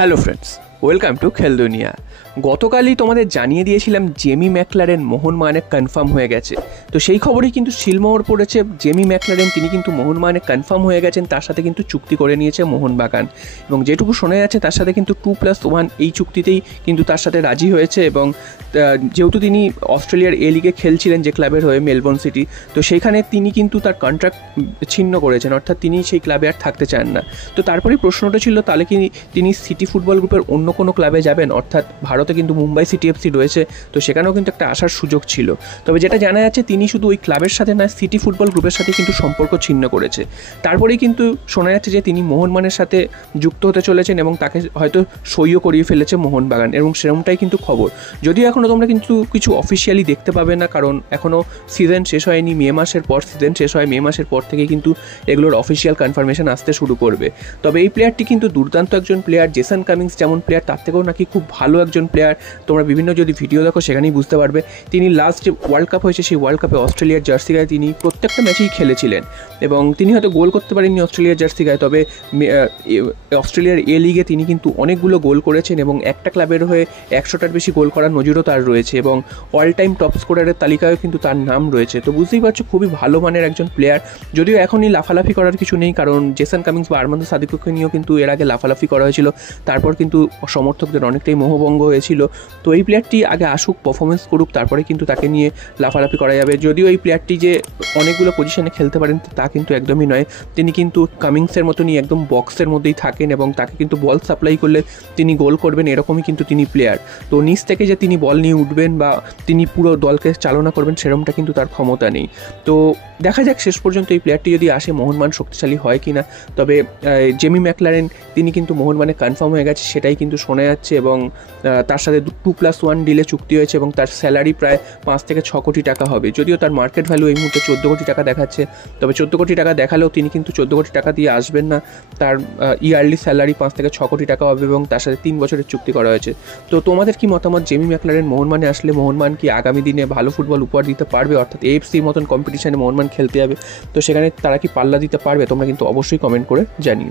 Hello friends, welcome to খেল দুনিয়া। গতকালই তোমাদের জানিয়ে দিয়েছিলাম জেমি ম্যাকলারেন মোহনবাগানে কনফার্ম হয়ে গেছে। তো সেই খবরই কিন্তু শিলমোহর পড়েছে। জেমি ম্যাকলারেন তিনি কিন্তু মোহনবাগানে কনফার্ম হয়ে গেছেন, তার সাথে কিন্তু চুক্তি করে নিয়েছে মোহনবাগান। এবং যেটুকু শোনা যাচ্ছে তার সাথে কিন্তু 2+1 এই চুক্তিতেই কিন্তু তার সাথে রাজি হয়েছে। এবং যেহেতু তিনি অস্ট্রেলিয়ার এ লিগে খেলছিলেন যে ক্লাবের হয়ে মেলবোর্ন সিটি, তো সেইখানে তিনি কিন্তু তার কন্ট্রাক্ট ছিন্ন করেছেন, অর্থাৎ তিনি সেই ক্লাবে আর থাকতে চান না। তো তারপরেই প্রশ্নটা ছিল তাহলে কি তিনি সিটি ফুটবল গ্রুপের অন্য কোনো ক্লাবে যাবেন, অর্থাৎ ভারতে কিন্তু মুম্বাই সিটি এফসি রয়েছে, তো সেখানেও কিন্তু একটা আসার সুযোগ ছিল। তবে যেটা জানা যাচ্ছে তিনি শুধু ওই ক্লাবের সাথে না, সিটি ফুটবল গ্রুপের সাথে কিন্তু সম্পর্ক ছিন্ন করেছে। তারপরেই কিন্তু শোনা যাচ্ছে যে তিনি মোহনবাগানের সাথে যুক্ত হতে চলেছেন এবং তাকে হয়তো সইও করিয়ে ফেলেছে মোহনবাগান, এবং সেরকমটাই কিন্তু খবর। যদিও এখনও তোমরা কিন্তু কিছু অফিসিয়ালি দেখতে পাবে না, কারণ এখনও সিজন শেষ হয়নি। মে মাসের পর সিজন শেষ হয়, মে মাসের পর থেকে কিন্তু এগুলোর অফিসিয়াল কনফার্মেশন আসতে শুরু করবে। তবে এই প্লেয়ারটি কিন্তু দুর্দান্ত একজন প্লেয়ার। জেসন কামিংস যেমন প্লেয়ার, তার থেকেও নাকি খুব ভালো একজন প্লেয়ার। তোমরা বিভিন্ন যদি ভিডিও দেখো সেখানেই বুঝতে পারবে। তিনি লাস্ট যে ওয়ার্ল্ড কাপ হয়েছে সেই ওয়ার্ল্ড কাপে অস্ট্রেলিয়ার জার্সি গায়ে তিনি প্রত্যেকটা ম্যাচেই খেলেছিলেন, এবং তিনি হয়তো গোল করতে পারেননি অস্ট্রেলিয়ার জার্সি গায়ে, তবে অস্ট্রেলিয়ার এ লিগে তিনি কিন্তু অনেকগুলো গোল করেছেন এবং একটা ক্লাবের হয়ে 100টার বেশি গোল করার নজিরও তার রয়েছে, এবং অল টাইম টপ স্কোরারের তালিকায়ও কিন্তু তার নাম রয়েছে। তো বুঝতেই পারছো খুবই ভালো মানের একজন প্লেয়ার। যদিও এখনই লাফালাফি করার কিছু নেই, কারণ জেসন কামিংস বা আরমান্দ সাদিককে নিয়েও কিন্তু এর আগে লাফালাফি করা হয়েছিল, তারপর কিন্তু সমর্থকদের অনেকটাই মোহভঙ্গ হয়েছিল। তো এই প্লেয়ারটি আগে আসুক, পারফরমেন্স করুক, তারপরে কিন্তু তাকে নিয়ে লাফালাফি করা যাবে। যদিও এই প্লেয়ারটি যে অনেকগুলো পজিশনে খেলতে পারেন তা কিন্তু একদমই নয়। তিনি কিন্তু কামিংসের মতনই একদম বক্সের মধ্যেই থাকেন, এবং তাকে কিন্তু বল সাপ্লাই করলে তিনি গোল করবেন, এরকমই কিন্তু তিনি প্লেয়ার। তো নিচ থেকে যে তিনি বল নিয়ে উঠবেন বা তিনি পুরো দলকে চালনা করবেন সেরকমটা কিন্তু তার ক্ষমতা নেই। তো দেখা যাক শেষ পর্যন্ত এই প্লেয়ারটি যদি আসে মোহনবাগান শক্তিশালী হয় কিনা। তবে জেমি ম্যাকলারেন তিনি কিন্তু মোহনবাগানে কনফার্ম হয়ে গেছে, সেটাই কিন্তু শোনা যাচ্ছে। এবং তার সাথে 2+1 ডিলে চুক্তি হয়েছে, এবং তার স্যালারি প্রায় 5 থেকে 6 কোটি টাকা হবে। যদিও তার মার্কেট ভ্যালু এই মুহূর্তে 14 কোটি টাকা দেখাচ্ছে, তবে 14 কোটি টাকা দেখালেও তিনি কিন্তু 14 কোটি টাকা দিয়ে আসবেন না। তার ইয়ারলি স্যালারি 5 থেকে 6 কোটি টাকা হবে, এবং তার সাথে 3 বছরের চুক্তি করা হয়েছে। তো তোমাদের কি মতামত? জেমি ম্যাকলারেন মোহনবাগানে আসলে মোহনবাগান কি আগামী দিনে ভালো ফুটবল উপহার দিতে পারবে, অর্থাৎ এএফসির মতন কম্পিটিশনে মোহনবাগান খেলতে যাবে, তো সেখানে তারা কি পাল্লা দিতে পারবে? তোমরা কিন্তু অবশ্যই কমেন্ট করে জানিও।